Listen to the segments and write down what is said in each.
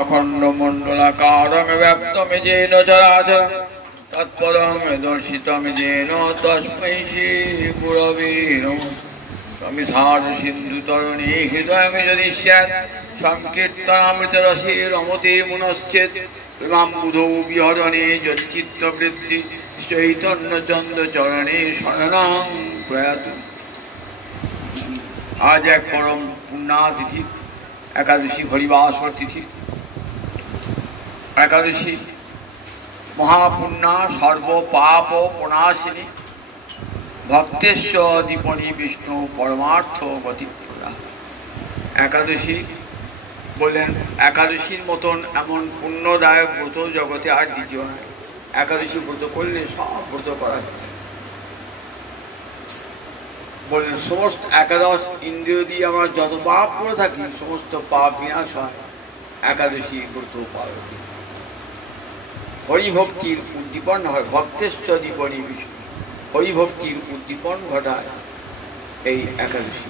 अखण्डमण्डलाकारं व्याप्तं येन चराचरं तत्परं दर्शितं येन तस्मै श्रीगुरवे नमः। तमिधारसिन्धुतरुणी हृदयं यदि स्यात् संकीर्तनामृतरसे रमते मनश्चेत् रामबुधौ विहरणे यच्चित्तवृत्ति चैतन्यचन्द्रचरणे शरणं प्रयातु। आज एक परम पुण्यातिथि एकादशी हरिवासर तिथि। एकादशी महापुण्या सर्व पाप प्रणाशिनी भक्तेश्व दीपनी विष्णु परमार्थ गतिप्रदा। एकादशी बोलें एकादशीर मतन एमन पुण्यदायक व्रत जगते और द्वितीय नय। एकादशी व्रत करले सब व्रत करा बोलें समस्त एकादश इंद्रिय दिए आमरा जत पाप करे थाकि समस्त पाप विनाश हय एकादशी व्रत पालन। हरिभक्तिर उद्दीपन है भक्तेश्च दीपनी विष्णु हरिभक्तिर उद्दीपन घटाय एकादशी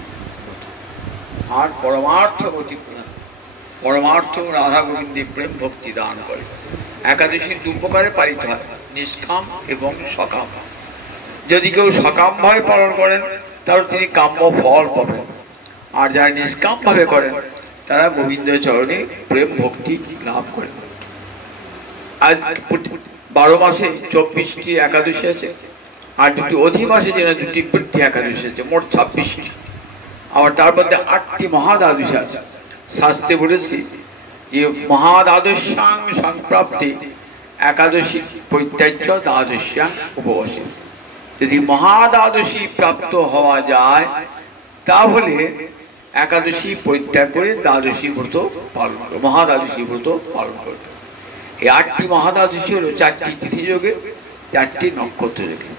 और परमार्थ गति परमार्थ राधा गोविंदे प्रेम भक्ति दान करे। एकादशी दु प्रकारे पालित है निष्काम एवं सकाम। यदि केउ सकाम भावे पालन करें ताहले तिनि काम्य फल पाबेन और जारा निष्काम भावे करें तारा गोविंद चरणे प्रेम भक्ति लाभ करें। आज 12 मासे 24टी एकादशी আছে আর দুটি অধি মাসে যেন দুটি বৃদ্ধি একাদশী আছে মোট 26টি। আবার তার মধ্যে 8টি মহাদ্বাদশী আছে। শাস্ত্রে বলেছে যে মহাদ্বাদশ্যাং সংপ্রাপ্তে একাদশী পরিত্যাজ্য দ্বাদশ্যাং উপবাসে। যদি মহাদ্বাদশী প্রাপ্ত হওয়া যায় তাহলে একাদশী পরিত্যাগ করে দ্বাদশী ব্রত পালন করবে মহাদ্বাদশী ব্রত পালন করবে। এই 8টি মহাদ্বাদশী হলো 4টি তিথি যোগে 4টি নক্ষত্র যোগে।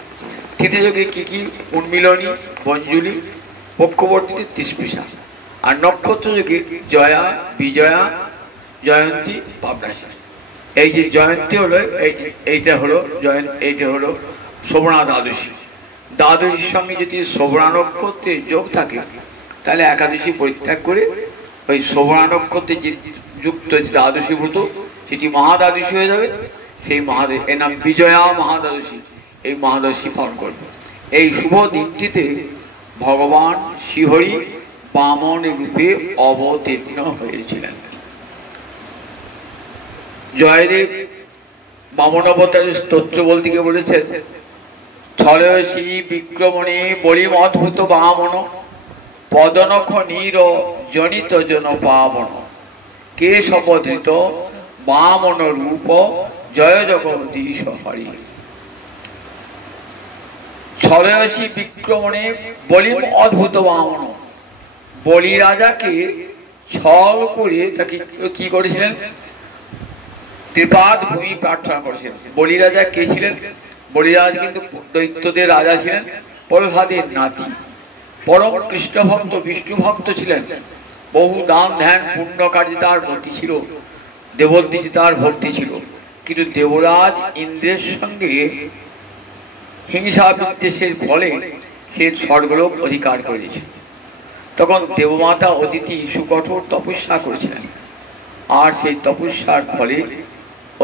তিথি যোগে কি উন্মিলনী বঞ্জুলি পক্ষবর্তী তিস্পিসা और नक्षत्र যোগে জয়া বিজয়া জয়ন্তী পাবনাশী। এই যে জয়ন্তী হলো এইটা হলো এইটা হলো শ্রবণা দ্বাদশী। দ্বাদশীর সঙ্গে যদি শ্রবণা নক্ষত্রের যোগ থাকে তাহলে একাদশী পরিত্যাগ করে ওই শ্রবণা নক্ষত্রে যে যুক্ত যে দ্বাদশী ব্রত সেটি মহাদ্বাদশী হয়ে যাবে। সেই মহাদেব এর নাম বিজয়া মহাদ্বাদশী। এই মহাদ্বাদশী পালন করবে। এই শুভ দিনটিতে ভগবান শ্রীহরি বামন রূপে অবতীর্ণ হয়েছিলেন। জয়দেব বামন অবতারের স্তোত্র বলতে গিয়ে বলেছেন ছলয়সী বিক্রমণে বলিম অদ্ভুত বামন পদনখ নীর জনিত জন পাবন কে শপধৃত বামন রূপ জয় জগদীশ হরি। ছলয়সী বিক্রমণে বলিম অদ্ভুত বামন বলি রাজাকে ছল করে তাকে কি করেছিলেন ত্রিপাদ ভূমি প্রার্থনা করেছিলেন। বলি রাজা কে ছিলেন? বলিরাজ কিন্তু দৈত্যদের রাজা ছিলেন, প্রহ্লাদের নাতি। পরম কৃষ্ণ ভক্ত বিষ্ণু ভক্ত ছিলেন। বহু দান ধ্যান পুণ্য কার্যে তার ভক্তি ছিল, দেবদ্বীতে তার ভক্তি ছিল। কিন্তু দেবরাজ ইন্দ্রের সঙ্গে হিংসা বিদ্বেষের ফলে সে স্বর্গলোক অধিকার করেছে। তখন দেবমাতা অদিতি সুকঠোর তপস্যা করেছিলেন আর সেই তপস্যার ফলে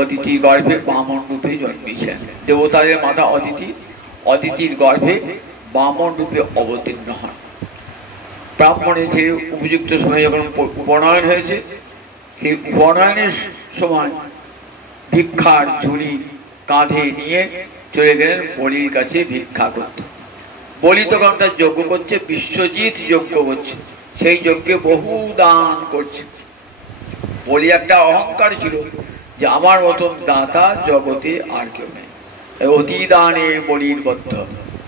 অদিতির গর্ভে বামন রূপে জন্মেছিলেন। দেবতাদের মাতা অদিতি অদিতির গর্ভে বামন রূপে অবতীর্ণ হন। ব্রাহ্মণের যে উপযুক্ত সময় যখন উপনয়ন হয়েছে সেই উপনয়নের সময় ভিক্ষার ঝুলি কাঁধে নিয়ে চলে গেলেন বলির কাছে ভিক্ষা করতে। বলি তখন তার যজ্ঞ করছে, বিশ্বজিৎ যজ্ঞ করছে, সেই যজ্ঞে বহু দান করছে। বলি একটা অহংকার ছিল যে আমার মতন দাতা জগতে আর কেউ নেই, অতি দানে বলির বদ্ধ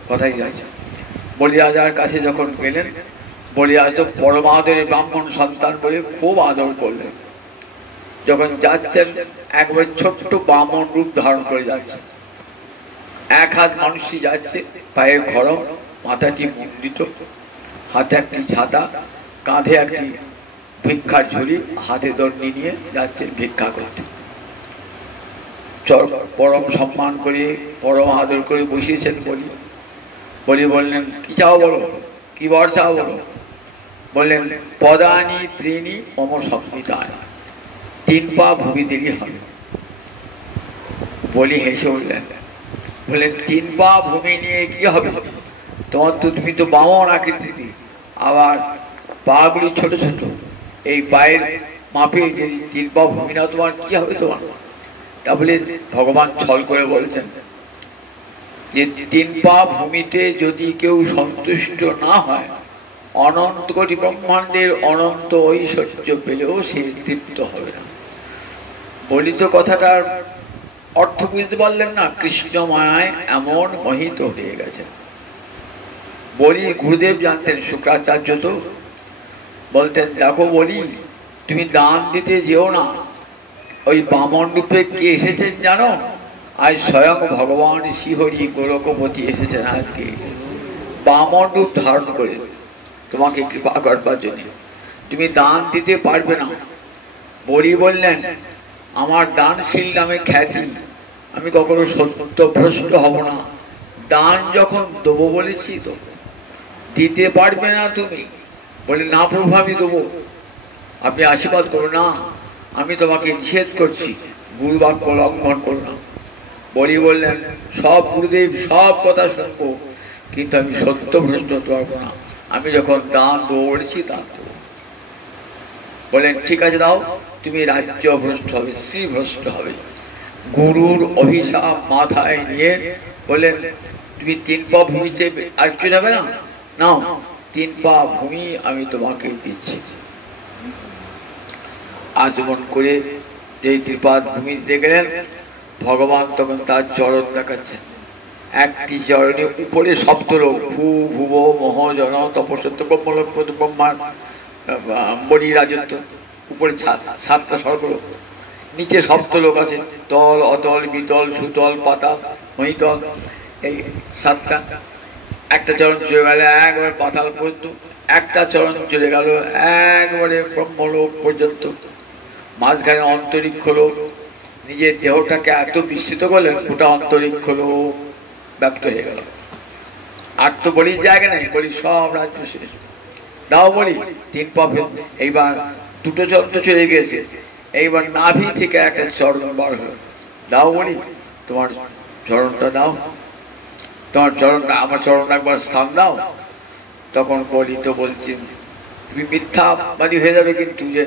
কথাই আছে। বলি রাজার কাছে যখন গেলেন বলি রাজ তো পরম আদরের ব্রাহ্মণ সন্তান বলে খুব আদর করলেন। যখন যাচ্ছেন একবার ছোট্ট বামন রূপ ধারণ করে যাচ্ছে। এক হাত মানুষই যাচ্ছে, পায়ে খড়ম, মাথাটি মুন্ডিত, হাতে একটি ছাতা, কাঁধে একটি ভিক্ষার ঝুলি, হাতে দণ্ডি নিয়ে যাচ্ছেন ভিক্ষা করতে। পরম সম্মান করে পরম আদর করে বসিয়েছেন বলি। বলি বললেন কি চাও বলো, কি বর চাও বলো। বললেন পদানি ত্রিণী মম সংহিতানি, 3 পা ভূমি দিলেই হবে। বলি হেসে উঠলেন, বললেন 3 পা ভূমি নিয়ে কি হবে? তুমি তো বামন আকৃতি, আবার পা গুলি ছোট ছোট, এই পায়ের মাপে যে 3 পা ভূমি না তোমার কি হবে তোমার? তা বলে ভগবান ছল করে বলছেন যে 3 পা ভূমিতে যদি কেউ সন্তুষ্ট না হয়, অনন্ত কোটি ব্রহ্মাণ্ডের অনন্ত ঐশ্বর্য পেলেও সে তৃপ্ত হবে না। বলি তো কথাটার অর্থ বুঝতে পারলেন না? কৃষ্ণ মায়ায় এমন মোহিত হয়ে গেছে। বলি গুরুদেব জানতেন, শুক্রাচার্য তো বলতেন, দেখো বলি, তুমি দান দিতে যেও না। ওই বামন রূপে কে এসেছেন জানো? আজ স্বয়ং ভগবান শ্রীহরি গোলকপতি এসেছেন আজকে বামন রূপ ধারণ করে তোমাকে কৃপা করবার জন্য। তুমি দান দিতে পারবে না। বলি বললেন, আমার দানশীল নামে খ্যাতি, আমি কখনো সত্যভ্রষ্ট হব না। দান যখন দেবো বলেছি তো দিতে পারবে না তুমি। বলে না প্রভু, আমি দেবো, আপনি আশীর্বাদ করো না, আমি তোমাকে নিষেধ করছি, গুরু বাক্য লঙ্ঘন করো না। বলি বললেন, সব গুরুদেব সব কথা শুনবো, কিন্তু আমি সত্যভ্রষ্ট হতে পারবো না। আমি যখন দান দেবো বলেছি দান দেবো। বলেন ঠিক আছে দাও, তুমি রাজ্য ভ্রষ্ট হবে, শ্রী ভ্রষ্ট হবে। গুরুর অভিশাপ মাথায় নিয়ে বললেন, তুমি 3 পা ভূমি চেয়ে আর কি যাবে না, নাও 3 পা ভূমি আমি তোমাকে দিচ্ছি। আচমন করে এই 3 পা ভূমি দিতে গেলেন, ভগবান তখন তার চরণ দেখাচ্ছেন। একটি চরণে উপরে সপ্তলোক, ভূ ভুব মহ জন তপসত্য ব্রহ্মলোক ব্রহ্মার বলি রাজত্ব, উপরে 7টা স্বর্গলোক, নিচে সপ্তলোক আছে, তল অতল বিতল সুতল পাতাল মহিতল, এই 7টা। একটা চরণ চলে গেল একবারে পাতাল পর্যন্ত, একটা চরণ চলে গেল একবারে ব্রহ্মলোক পর্যন্ত, মাঝখানে অন্তরিক্ষ লোক। নিজের দেহটাকে এত বিস্তৃত করলেন, গোটা অন্তরিক্ষ লোক ব্যক্ত হয়ে গেল। আর তো বলির জায়গা নেই, বলি সব রাজ্য শেষ, দাও বলি 3 পা। এইবার 2টো চরণ তো চলে গিয়েছে, এইবার নাভি থেকে একটা চরণ বার হলো, দাও বলি তোমার চরণটা দাও, তোমার চরণটা, আমার চরণ একবার স্থান দাও। তখন বলি তো বলছি, তুমি মিথ্যাবাদী হয়ে যাবে কিন্তু, যে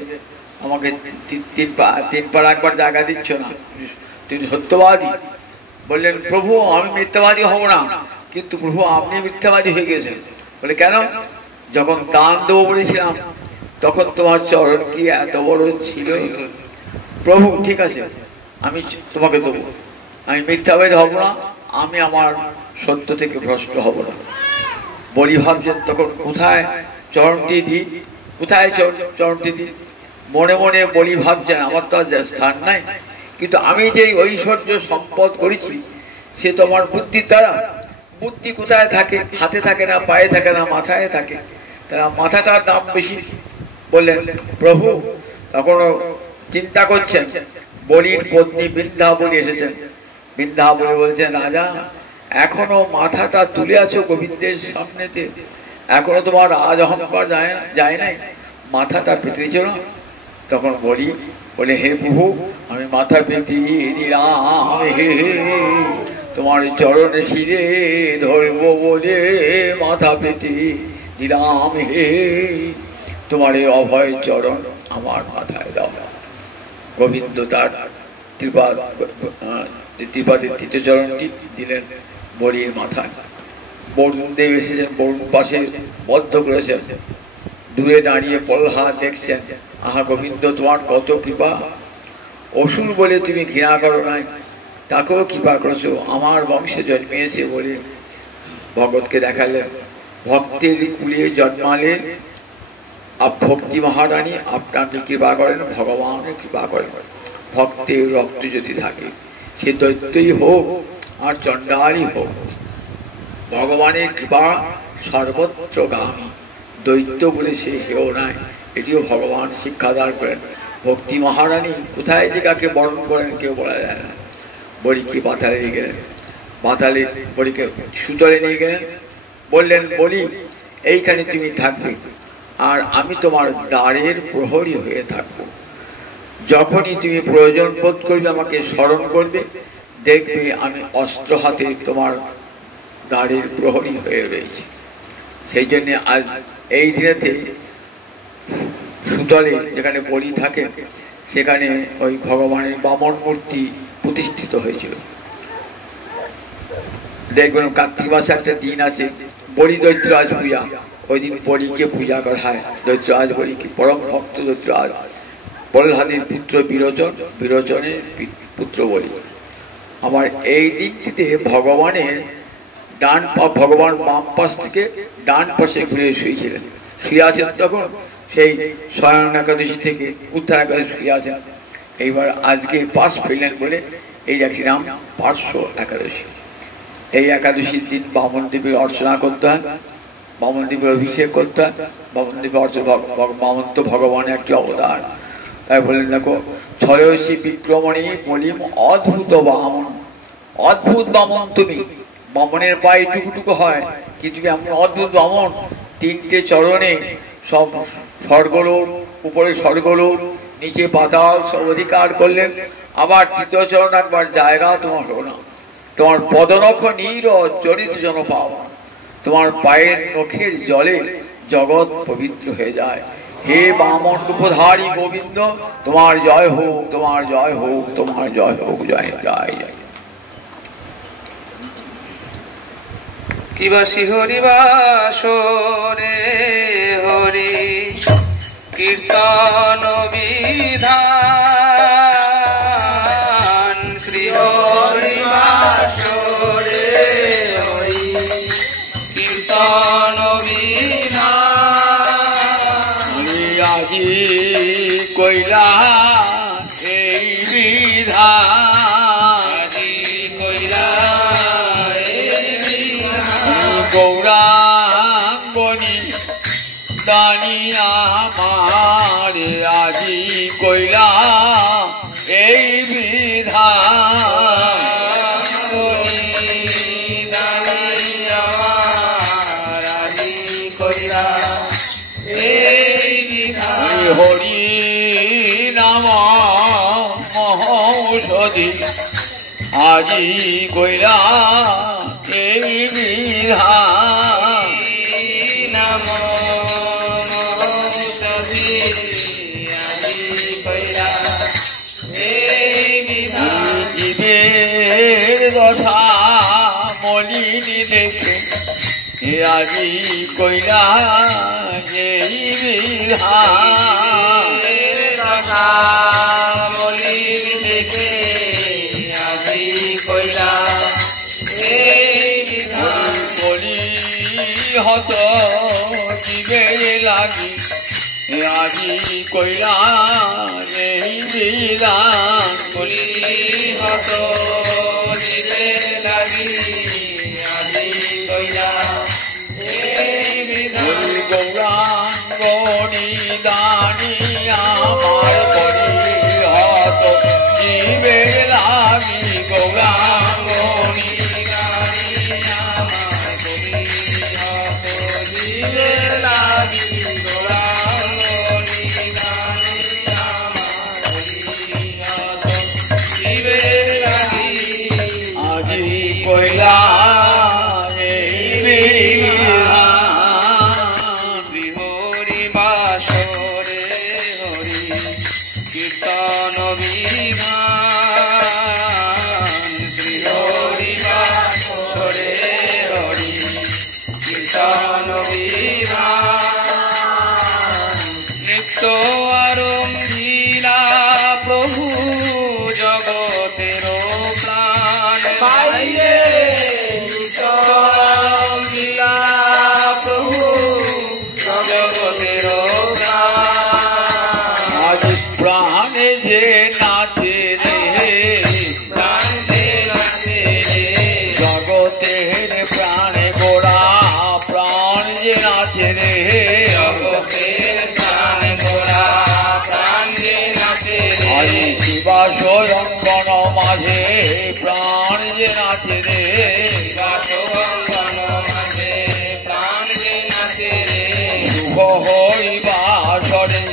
আমাকে 3 পা একবার জায়গা দিচ্ছ না, তুমি সত্যবাদী। বললেন, প্রভু আমি মিথ্যাবাদী হব না, কিন্তু প্রভু আপনি মিথ্যাবাদী হয়ে গেছেন। বলে কেন? যখন দান দেবো বলেছিলাম তখন তোমার চরণ কি এত বড় ছিল? প্রভু ঠিক আছে, আমি তোমাকে দেবো, আমি মিথ্যাবাদী হব না, আমি আমার সত্য থেকে ভ্রষ্ট হব না। বলি ভাবছেন তখন কোথায় চরণটি দিই, কোথায় চরণটি দিই, মনে মনে বলি ভাবছেন আমার তো আর স্থান নাই, কিন্তু আমি যে ঐশ্বর্য সম্পদ করেছি সে তো আমার বুদ্ধির দ্বারা। বুদ্ধি কোথায় থাকে? হাতে থাকে না, পায়ে থাকে না, মাথায় থাকে, তারা মাথাটার দাম বেশি। বললেন প্রভু, তখন চিন্তা করছেন, বলির পত্নী বৃন্দাবনী এসেছেন। বৃন্দাবনী বলছেন, রাজা এখনো মাথাটা তুলে আছো গোবিন্দের সামনেতে, এখনো তোমার রাজ অহংকার যায় নাই, মাথাটা পেতেছ না? তখন বলে হে প্রভু, আমি মাথা পেতে দিলাম, হে তোমার চরণে শিরে ধরবো বলে মাথা পেতে দিলাম, হে তোমার এই অভয় চরণ আমার মাথায় দাও। গোবিন্দ তার ত্রিপাদের 3য় চরণটি দিলেন বলির মাথায়। বরুণদেব এসেছেন, বরুণ পাশে বদ্ধ করেছেন, দূরে দাঁড়িয়ে প্রহ্লাদ দেখছেন, আহা গোবিন্দ তোমার কত কৃপা, অসুর বলে তুমি ঘৃণা করো নাই, তাকেও কৃপা করেছো, আমার বংশে জন্মিয়েছে বলে ভগৎকে দেখালে। ভক্তের কুলে জন্মালে ভক্তি মহারানী আপনাকে কৃপা করেন, ভগবানের কৃপা করেন। ভক্তের রক্ত যদি থাকে, সে দৈত্যই হোক আর চণ্ডালই হোক, ভগবানের কৃপা সর্বত্রগামী, দৈত্য বলে সে হেও নাই, এটিও ভগবান শিক্ষাদান করেন। ভক্তি মহারানী কোথায় যে কাকে বরণ করেন কেউ বলা যায় না। বলিকে পাতালে নিয়ে গেলেন, পাতালে বলিকে সুতলে নিয়ে গেলেন, বললেন বলি এইখানে তুমি থাকবে, আর আমি তোমার দ্বারের প্রহরী হয়ে থাকবো। যখনই তুমি প্রয়োজন বোধ করবে আমাকে স্মরণ করবে, দেখবে আমি অস্ত্র হাতে তোমার দ্বারের প্রহরী হয়ে রয়েছে। সেই জন্য আজ এই দিনেতে সুতলে যেখানে বলি থাকে সেখানে ওই ভগবানের বামন মূর্তি প্রতিষ্ঠিত হয়েছিল। দেখবেন কার্তিক মাসে একটা দিন আছে বলি দৈত্যরাজ পূজা, ওই দিন বলিকে পূজা করা হয়। দৈত্যরাজ বলিকে পরম ভক্ত দৈত্যরাজ, প্রহ্লাদের পুত্র বিরোচন, বিরোচনের পুত্র বলি। আমার এই দিকটিতে ভগবানের ডান পা, ভগবান বাম পাশ থেকে ডান পাশে ঘুরে শুয়েছিলেন, শুয়ে আছেন তখন সেই শয়ন একাদশী থেকে উত্তর একাদশী শুয়ে আছেন। এইবার আজকে পাশ ফেললেন বলে এই একটি নাম পার্শ্ব একাদশী। এই একাদশীর দিন বামন দেবীর অর্চনা করতে হয়, বামন দেবীর অভিষেক করতে হয়। বামন দেবী বামন তো ভগবানের একটি অবতার। তাই বললেন দেখো, ছয়সী বিক্রমণী বলিম অদ্ভুত বামন, অদ্ভুত বামন তুমি। বামনের পায়ে টুকুটুকু হয় কিন্তু এমন অদ্ভুত বামন, তিনটে চরণে সব স্বর্গলোক, উপরে স্বর্গলোক, নিচে পাতাল সব অধিকার করলেন। আবার তৃতীয় চরণ একবার জায়গা তোমার হলো না, তোমার পদনখ নীর চরিত জন পাওয়া, তোমার পায়ের নখের জলে জগৎ পবিত্র হয়ে যায়। হে বামন রূপধারী গোবিন্দ, তোমার জয় হোক, তোমার জয় হোক, তোমার জয় হোক, জয় জয় জয়। কিবাসি হরিবাসরে হরি কীর্তন বিধান, শ্রী হরিবাসরে হরি কীর্তন বিধান। আজি কইলা এই বিধান, গৌরাঙ্গনি দানিয়া মারে আজি কইলা এই বিধান। হরি নাম মহৌষধি আজি কইলা এই বিধান। নাম মহৌষধি আজি কইলা এই বিধান। জীবের দশা মলিনী দেখে আজি কইলা এই বিধান। মলিনী দেখে আজি কইলা এই বিধান। বলি হত জীবে লাগি আজি কইলা এই বিধান। বলি হত জীবে লাগি আজি কইলা এই বিধান। গৌরাঙ্গনি দানি আমার করি হত জীবে লাগি, গৌরাঙ্গনি দানি আমার করি হত জীবে লাগি, গৌরাঙ্গনি দানি আমার করি হত জীবে লাগি। আজি কইলা এই বিধান। শ্রী হরিবাসরে হরি কীর্তন বিধান, শ্রী হরিবাসরে হরি কীর্তন বিধান। নিত্য আরম্ভিলা প্রভু জগতের প্রাণ পাইয়ে, নিত্য আরম্ভিলা প্রভু জগতের প্রাণ। আজ প্রাণে যে নাচে রে, প্রাণ যে নাচে রে, জগতের প্রাণে গোড়া প্রাণ যে নাচে রে, জগতের প্রাণ গোড়া প্রাণ যে নাচে রে। আজ শিবাসরঙ্গন মাঝে প্রাণ যে নাচে রে, শিবাসরঙ্গন মাঝে প্রাণ যে নাচে রে। শুভ হরিবাসরে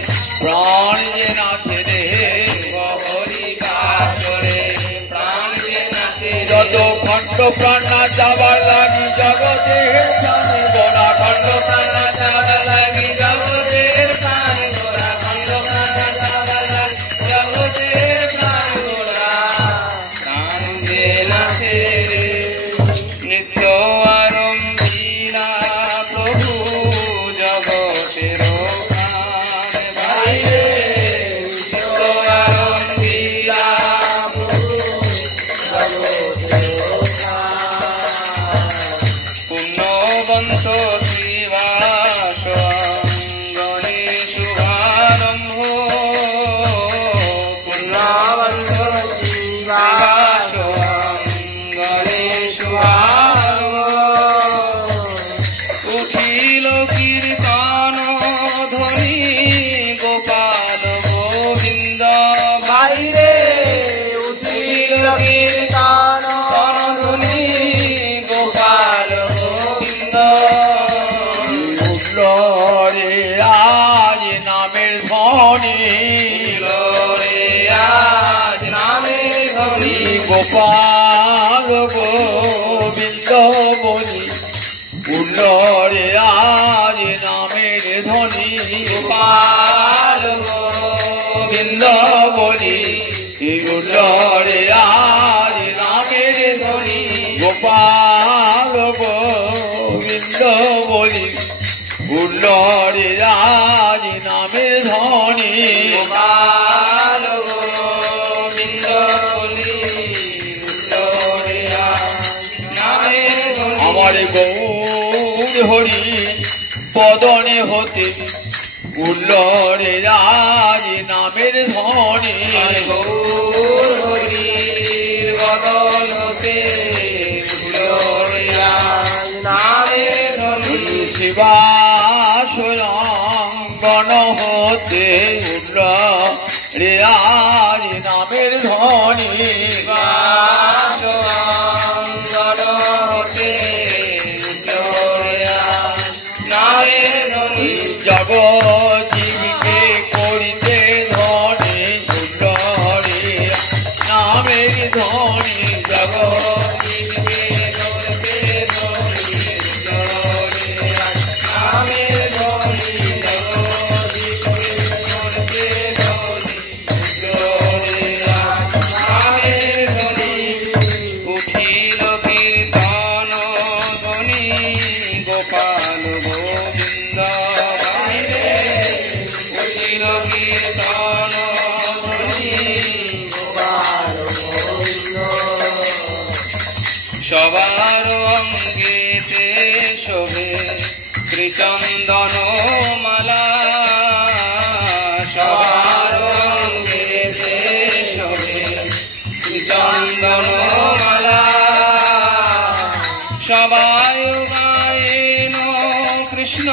প্রাণ যে নাচে রে, খণ্ড প্রাণ যাবার লাগি জগতের প্রাণে গোড়া খণ্ড প্রাণ যাবার লাগি জগতের প্রাণ গোড়া খণ্ড প্রাণ যাবার লাগি জগতের প্রাণ গোড়া প্রাণ যে নাচে নিত্য আরম্ভিলা প্রভু জগতের প্রাণ ভাইরে নিত্য আরম্ভিলা প্রভু জগতের পুণ্যবন্ত শ্রীবাস অঙ্গনে শুভারম্ভ পুণ্যবন্ত শ্রীবাস অঙ্গনে শুভারম্ভ উঠিল কীর্তন ধ্বনি গোপাল গোবিন্দ বাইরে উঠিল কীর্তন ধ্বনি গোপাল গোবিন্দ রে আজ নামের ধ্বনি রে আজ নামের ধ্বনি গোপাল গোবিন্দ বলি রে আজ নামের ধ্বনি গোপাল গোবিন্দ বলি রে আজ নামের ধ্বনি গোপাল গোবিন্দ বলি রে আজ নামের ধ্বনি গোপাল গোবিন্দ বলি রে আজ নামের ধ্বনি আমার গৌর হরি পদনে হতে রে আজ নামের ধ্বনি গৌর হরির বদন হতে রে আজ নামের ধ্বনি শিবাসঙ্গন হতে রে আজ নামের ধ্বনি অঙ্গন হতে রে আজ নামের ধ্বনি জগৎজীবকে করিতে ধনে রে নামের ধ্বনি জগৎজীবকে করতে ধ্বনি রে আজ নামের ধ্বনি জগৎজীবকে করতে ধ্বনি রে আজ নামের ধ্বনি উঠিল কীর্তন ধ্বনি গোপাল গোবিন্দ বাইরে উঠিল কীর্তন ধ্বনি গোপাল গোবিন্দ সবার অঙ্গেতে শোভে শ্রীচন্দন মালা সবার অঙ্গেতে শোভে শ্রীচন্দন মালা সবাই গায়েন কৃষ্ণ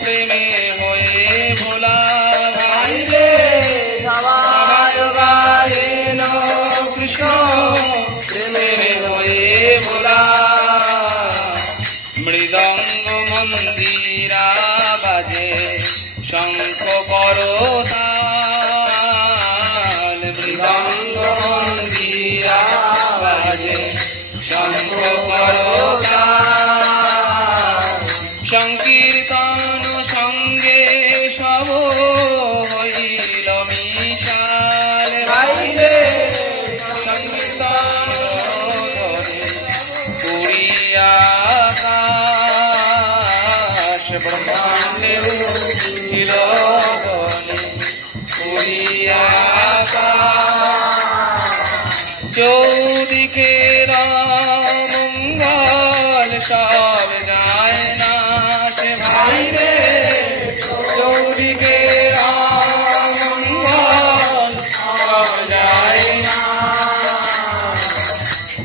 প্রেমে হয়ে ভোলা ভাইরে সবাই গায়েন কৃষ্ণ প্রেমে হয়ে ভোলা মৃদঙ্গ মন্দিরা বাজে শঙ্খ করতাল মৃদঙ্গ মন্দিরা বাজে শঙ্খ করতাল সংকীর্তন সঙ্গে সব হইল মিশাল বাইরে সংকীর্তন পুরিয়া আকাশ ব্রহ্মাণ্ডে উঠিল ধ্বনি পুরিয়া আকাশ চৌদিকে মঙ্গল সব যায় না সে ভাইরে চৌদিকে মঙ্গল সব যায় না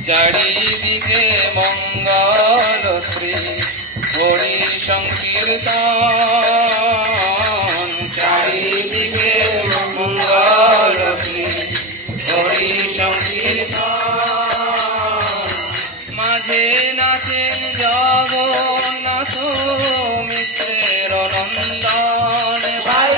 চারিদিকে মঙ্গল শ্রী হরি সংকীর্তন চারিদিকে মঙ্গল শ্রী হরি সংকীর্তন মাঝে নাচেন জগন্নাথ মিত্রের নন্দন ভাই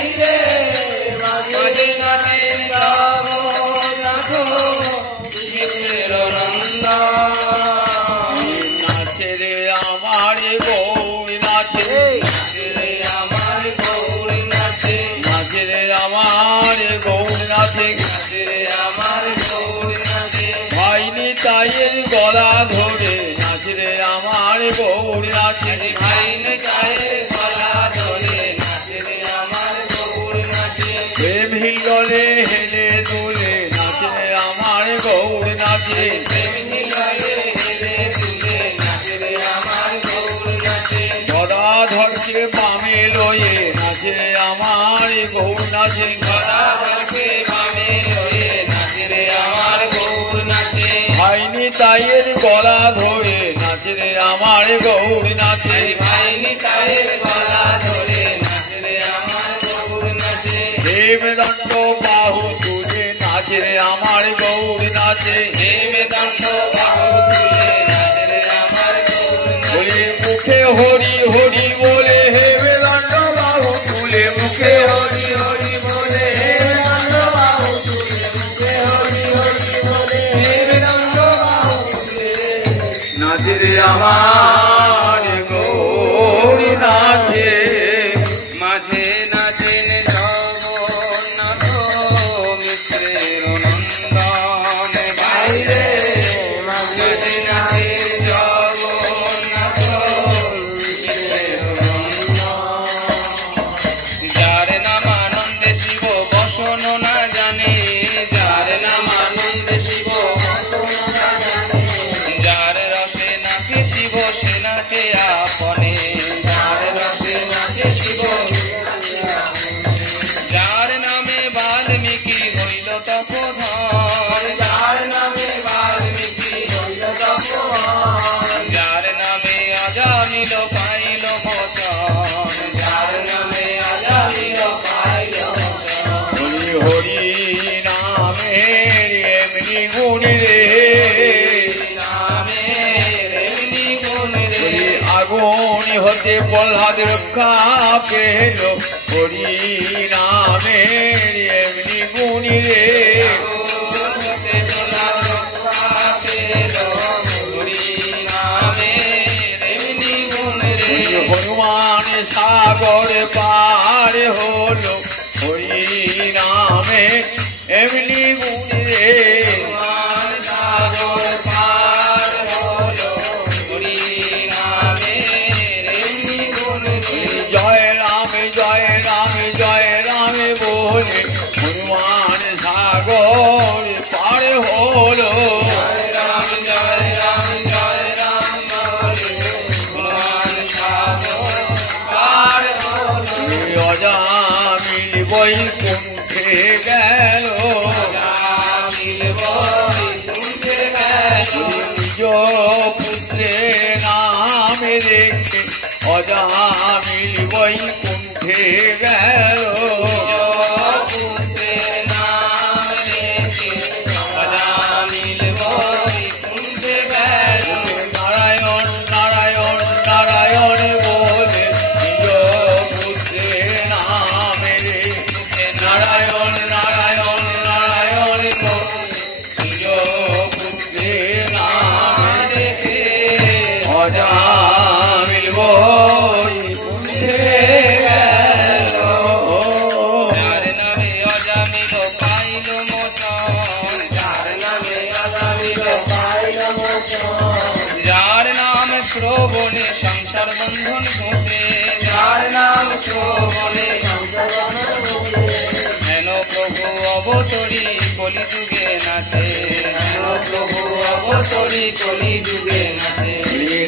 নাচে রে আমার গৌর নাচে। ভাই নিতাইয়ের গলা ধরে নাচে রে আমার গৌর নাচে। ভাই নিতাইয়ের গলা ধরে নাচে রে আমার গৌর নাচে। প্রেম হিললে হেলে দুলে নাচে রে আমার গৌর নাচে। প্রেম হিললে হেলে দুলে নাচে রে আমার গৌর নাচে। গদাধরকে বামে লয়ে নাচে রে আমার গৌর নাচে। গদাধরকে বামে লয়ে নাচে রে আমার গৌর নাচে। ভাই নিতাইয়ের গলা ধরে নাচে রে আমার গৌর নাচে। ভাই নিতাইয়ের গলা ধরে নাচে রে আমার গৌর নাচে। হেমদণ্ড বাহু তুলে নাচে রে আমার গৌর নাচে। হেমদণ্ড বাহু তুলে নাচে রে আমার গৌর নাচে। বলে মুখে হরি হরি বলে হেমদণ্ড বাহু তুলে মুখে হরি হরি বলে হেমদণ্ড বাহু তুলে মুখে হরি হরি বলে হেমদণ্ড বাহু তুলে নাচে রে আমার গৌর নাচে। মাঝে নাচেন জগন্নাথ মিত্রের নন্দন। বাইরে মাঝে নাচেন জগন্নাথ মিত্রের নন্দন। যার নাম আনন্দে শিব বসন না জানে। যার নাম আনন্দে শিব বসন না জানে। যার রসে নাচে শিব সে নাচে আপনে। যার রসে নাচে শিব। যার নামে বাল্মীকি হইল তপোধন। যার নামে বাল্মীকি হইল তপোধন। যার নামে অজামিল পাইল মোচন। যার নামে অজামিল পাইল মোচন। হরি হরি নামের এমনি গুণ রে। নামের এমনি গুণ রে। আগুন হতে প্রহ্লাদ রক্ষা পেল হরি নামের এমনি গুণ রে। হতে তোলা রক্ষা পেল হরি নামের এমনি গুণ রে। হনুমান সাগর পার হলো হরি নামে এমনি গুণ রে। হনুমান সাগর পার হলো হরি নামের এমনি গুণ রে। জয় রাম জয় রাম জয় রাম বলে হনুমান সাগর পার হলো। জয় রাম জয় রাম জয় রাম বলে হনুমান সাগর পার হলো। অজামিল বৈকুণ্ঠে গেল অজামিল বৈকুণ্ঠে গেল। নিজ পুত্রের নামে রেখে অজামিল বৈকুণ্ঠে গেল। পুত্রের নাম রেখে অজামিল বৈকুণ্ঠে গেল। নারায়ণ নারায়ণ নারায়ণ বলে নিজ পুত্রের নামে রেখে নারায়ণ নারায়ণ নারায়ণ বলে নিজ পুত্রের নামে রেখে অজামিল বৈকুণ্ঠে গেল। যার নামে অজামিল পাইল মোচন। যার নামে অজামিল পাইল মোচন। যার নাম শ্রবণে সংসার বন্ধন ঘুচে। যার নাম শ্রবণে সংসার বন্ধন ঘুচে। হেন প্রভু অবতরী কলিযুগে নাচে। হেন প্রভু অবতরী কলিযুগে নাচে।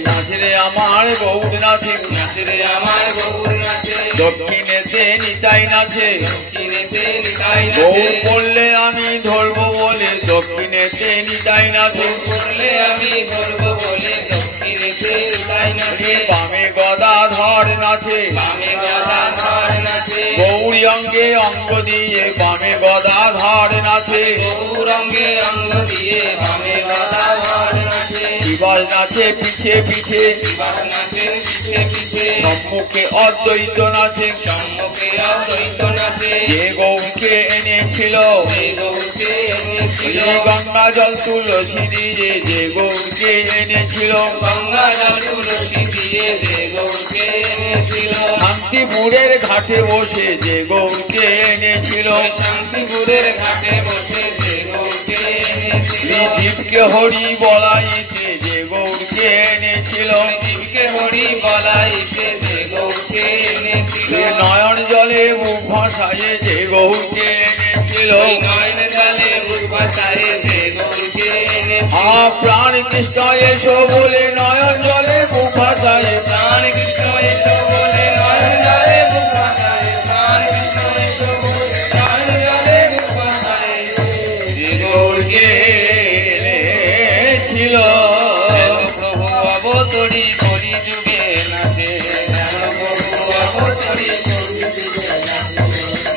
নাচে রে আমার গৌর নাচে। নাচে রে আমার গৌর নাচে। দক্ষিণেতে নিতাই নাচে। দক্ষিণেতে নিতাই গৌর নাচে। পড়লে আমি ধরবো বলে দক্ষিণেতে নিতাই নাচে। বললে আমি বলবো বলে দক্ষিণেতে নিতাই নাচে। বামে গদাধর নাচে। বামে গদাধর নাচে। গৌরী অঙ্গে অঙ্গ দিয়ে বামে গদাধর নাচে। গৌরঙ্গে অঙ্গ দিয়ে বামে গদাধর নাচে। দিবাস নাচে পিছে পিছে। দিবাস নাচে পিছে পিছে। সম্মুখে অদ্বৈত নাচে। সম্মুখে অদ্বৈত নাচে। যে গৌর গৌরকে এনেছিল, যে গৌরকে এনেছিল, গঙ্গা জল তুলসী দিয়ে যে গৌরকে এনেছিল, গঙ্গা জল তুলসী দিয়ে যে গৌরকে এনেছিল, শান্তিপুরের ঘাটে বসে যে গৌরকে এনেছিল, শান্তিপুরের ঘাটে বসে যে গৌরকে এনেছিল, জীবকে হরি বলাইতে যে গৌরকে এনেছিল, জীবকে হরি বলাইতে যে গৌরকে এনেছিল, নয়ন জলে মুখ ভাসায় যে গৌরকে এনেছিল, নয়ন জলে মুখ ভাসায় যে গৌরকে এনেছিল, প্রাণ কৃষ্ণ এসো বলে নয়ন জলে মুখ ভাসায়, প্রাণ কৃষ্ণ এসো বলে নয়ন জলে মুখ ভাসায়, প্রাণ কৃষ্ণ এসো বলে নয়ন জলে মুখ ভাসায়, যে গৌরকে এনেছিল। প্রভু অবতরী কলি যুগে নাচে, প্রভু অবতরী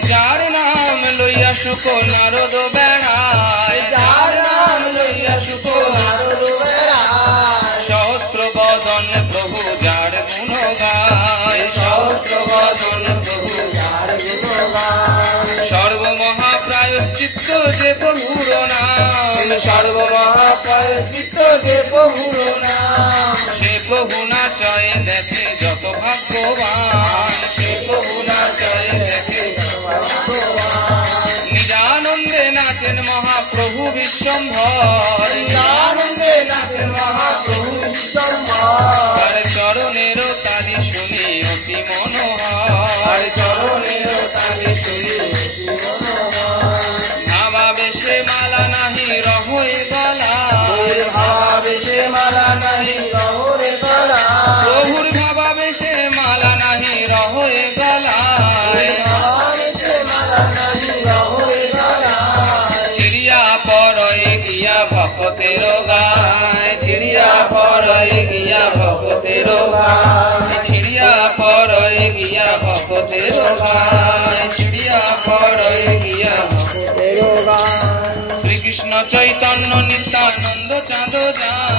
যার নাম লইয়া সুখ নারদ বেড়ায়, যার নাম লইয়া সুখ নারদ বেড়ায়, সহস্র বদন প্রভু যার গুণ গায়, সহস্র বদন প্রভু যার গুণ গায়, সর্বমহাপ্রায়শ্চিত্ত যে প্রভুর নাম, সর্বমহাপ্রায়শ্চিত্ত যে প্রভুর নাম, সে প্রভু নাচয় দেখে যত ভাগ্যবান, সে প্রভু নাচয় দেখে যত ভাগ্যবান, নিজানন্দে নাচেন মহাপ্রভু বিশ্বম্ভর, নিজানন্দে নাচেন মহাপ্রভু বিশ্বম্ভর, তার চরণের তালি শুনি অতি মনোহর, চরণের তালি শুনি অতি মনোহর, ভাবাবেশে মালা নাহি রহয়ে গলা, ভাবাবেশে মালা নাহি রহয়ে গলা, প্রভুর ভাবাবেশে মালা নাহি রহয়ে গলা, ভাবাবেশে মালা নাহি রহয়ে গলা, চিড়িয়া পরয়ে গিয়া ভক্তের গায়, চিড়িয়া পরয়ে গিয়া ভক্তের গায়, চিড়িয়া পরয়ে গিয়া ভক্তের গায়, চিড়িয়া পরয়ে গিয়া ভক্তের গায়, শ্রীকৃষ্ণ চৈতন্য নিত্যানন্দ চাঁদ যান,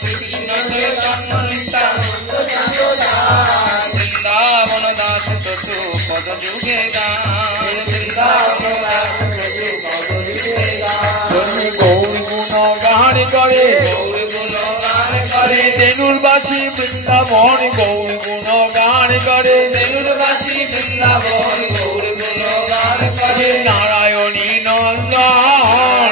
শ্রীকৃষ্ণ চৈতন্য নিত্যানন্দ চাঁদ যান, বৃন্দাবন দাস ততু পদ যুগে গান, বৃন্দাবন দাস ততু পদ যুগে গান, গৌর গুণ গান করে, গৌর গুণ গান করে, তেনুরবাসী বৃন্দাবন গৌর গুণ গান করে, বেলুরবাসী বৃন্দাবন গৌর গুণ গান করে, নারায়ণী নন্দন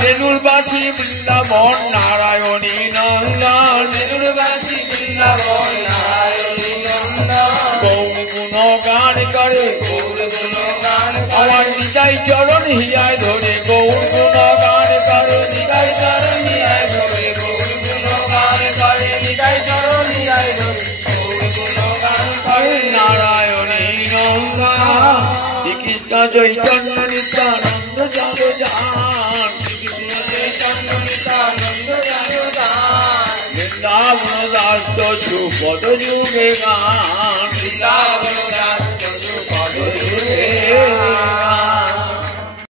তেনুরবাসী বৃন্দাবন নারায়ণী নন্দন, বেলুরবাসী বৃন্দাবন নারায়ণী নন্দন, গৌর গুণ গান করে, গৌর গুণ গান করে, আমার নিতাই চরণ হিয়ায় ধরে গৌর গুণ গান করে, নিতাই চরণ হিয়ায় ধরে গৌর গুণ গান করে, নিতাই চরণ হিয়ায় ধরে গৌর গুণ গান করে, নারায়ণী নন্দন শ্রীকৃষ্ণ চৈতন্য নিত্যানন্দ যাদ যান, কৃষ্ণ চৈতন্য নিত্যানন্দ যাদ যান, বৃন্দাবন দাস তু পদ যুগে গান, বৃন্দাবন দাস ততু পদ যুগে গান।